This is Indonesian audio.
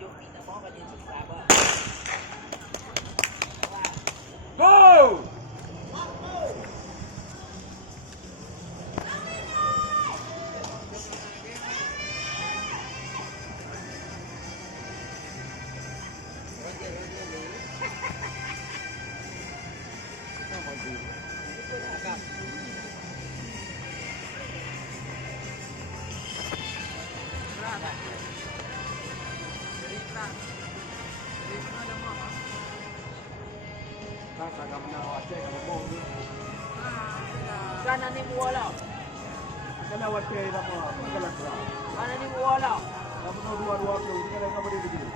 Go! Kanan ni wala. Kalawat kayo na mo, pagkalasra. Kanan ni wala. Tapos na dua-dua ko, hindi ka lang ka maribigil.